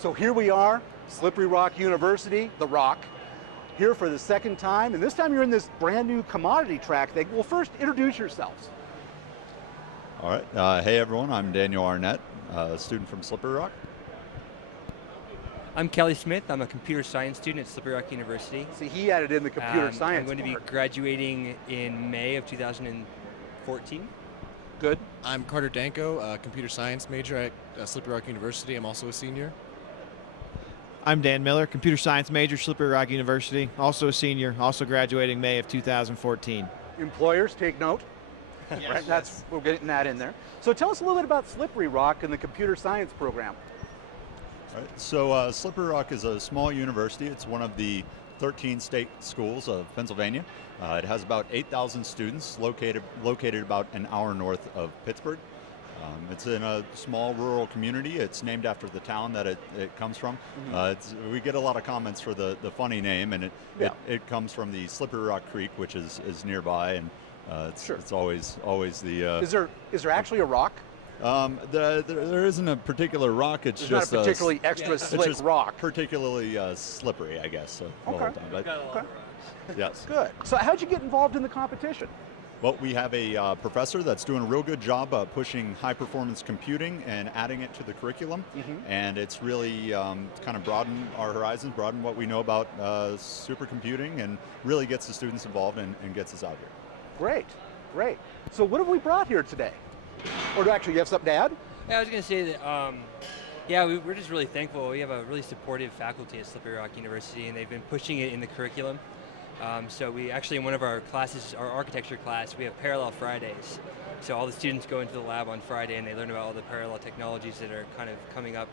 So here we are, Slippery Rock University, The Rock, here for the second time, and this time you're in this brand new commodity track thing. Well, first, introduce yourselves. All right. Hey, everyone. I'm Daniel Arnett, a student from Slippery Rock. I'm Kelly Smith. I'm a computer science student at Slippery Rock University. See, he added in the computer science I'm going to be graduating in May of 2014. Good. I'm Carter Danko, a computer science major at Slippery Rock University. I'm also a senior. I'm Dan Miller, computer science major, Slippery Rock University, also a senior, also graduating May of 2014. Employers, take note. Yes, Right? That's we're getting that in there. So tell us a little bit about Slippery Rock and the computer science program. All right. So Slippery Rock is a small university. It's one of the 13 state schools of Pennsylvania. It has about 8,000 students located about an hour north of Pittsburgh. It's in a small rural community. It's named after the town that it comes from. We get a lot of comments for the funny name, and it comes from the Slippery Rock Creek, which is nearby, and it's always the. Is there actually a rock? There isn't a particular rock. It's There's just not a particularly extra slick just rock. particularly slippery, I guess. So the whole time. But, Okay. yes. Good. So how'd you get involved in the competition? Well, we have a professor that's doing a real good job pushing high-performance computing and adding it to the curriculum, and it's really kind of broadened our horizons, broadened what we know about supercomputing, and really gets the students involved and gets us out here. Great, great. So what have we brought here today? Or actually, you have something to add? Yeah, I was going to say that, we're just really thankful. We have a really supportive faculty at Slippery Rock University, and they've been pushing it in the curriculum. So we actually, in one of our classes, our architecture class, we have Parallel Fridays. So all the students go into the lab on Friday and they learn about all the parallel technologies that are kind of coming up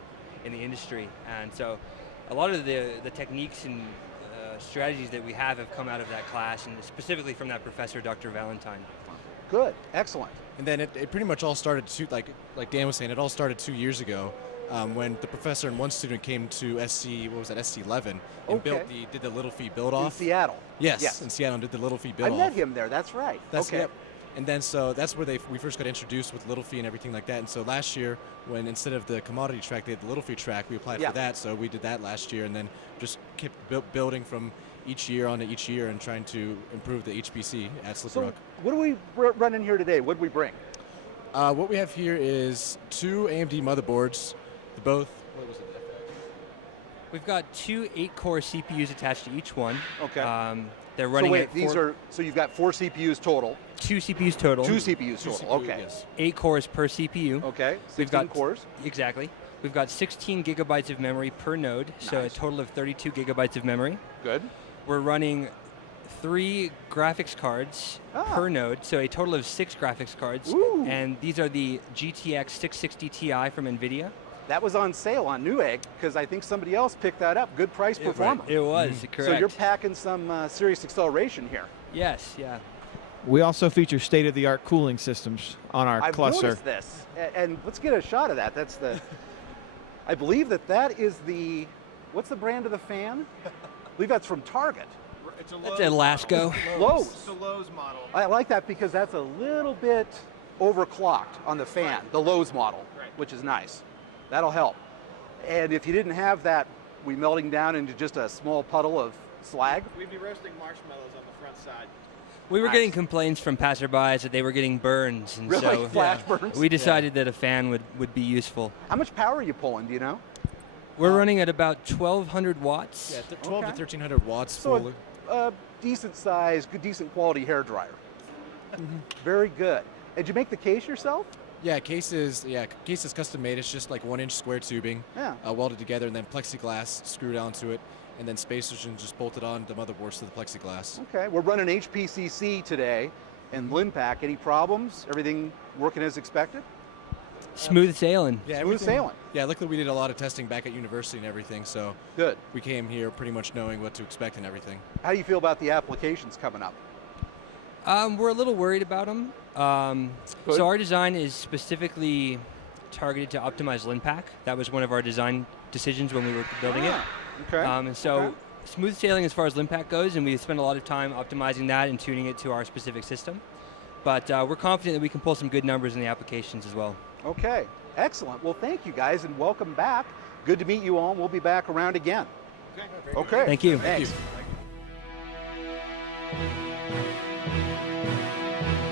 in the industry. And so a lot of the techniques and strategies that we have come out of that class, and specifically from that professor, Dr. Valentine. Good, excellent. And then it pretty much all started, like Dan was saying, it all started 2 years ago when the professor and one student came to SC11, and did the Little Fee build-off. In Seattle. Yes, in Seattle, and did the Little Fee build-off. I met him there, that's right. Okay. Yep. And then so that's where we first got introduced with Little Fee and everything like that. And so last year, when instead of the commodity track, they had the Little Fee track, we applied for that. So we did that last year, and then just kept building from each year onto each year and trying to improve the HPC at Slippery Rock. What do we run in here today? What did we bring? What we have here is 2 AMD motherboards, both. What was it? We've got 2 8-core CPUs attached to each one. Okay. They're running. So you've got 4 CPUs total. 2 CPUs total. 2 CPUs total. Okay. Yes. 8 cores per CPU. Okay. 16 We've got cores. Exactly. We've got 16 gigabytes of memory per node, so a total of 32 gigabytes of memory. Good. We're running 3 graphics cards per node, so a total of 6 graphics cards. Ooh. And these are the GTX 660 Ti from NVIDIA. That was on sale on Newegg because I think somebody else picked that up. Good price performance. It was, correct. So you're packing some serious acceleration here. Yes, yeah. We also feature state-of-the-art cooling systems on our I've cluster. noticed this, and let's get a shot of that. That's the, I believe that is the, what's the brand of the fan? I believe that's from Target. It's a That's Elasco. Lowe's. It's a Lowe's model. I like that because that's a little bit overclocked on the fan, the Lowe's model, which is nice. That'll help. And if you didn't have that, we melting down into just a small puddle of slag. We'd be roasting marshmallows on the front side. We were getting complaints from passerbys that they were getting burns, and Really? so Flash burns? we decided that a fan would be useful. How much power are you pulling, do you know? We're running at about 1,200 watts. Yeah, 12 to 1,300 watts. So a decent size, good, decent quality hair dryer. Very good. And did you make the case yourself? Yeah, case is custom made. It's just like 1-inch square tubing, welded together, and then plexiglass screwed onto it, and then spacers and just bolted on the motherboards to the plexiglass. Okay, we're running HPCC today and LINPACK. Any problems? Everything working as expected? Smooth sailing. Yeah, Smooth sailing. Yeah, luckily we did a lot of testing back at university and everything, so Good. we came here pretty much knowing what to expect and everything. How do you feel about the applications coming up? We're a little worried about them. So our design is specifically targeted to optimize LINPACK. That was one of our design decisions when we were building it. Okay. And so smooth sailing as far as LINPACK goes, and we spend a lot of time optimizing that and tuning it to our specific system. But we're confident that we can pull some good numbers in the applications as well. Okay, excellent. Well, thank you guys and welcome back. Good to meet you all. We'll be back around again. Okay. Okay. Thank you. Thanks. Thank you.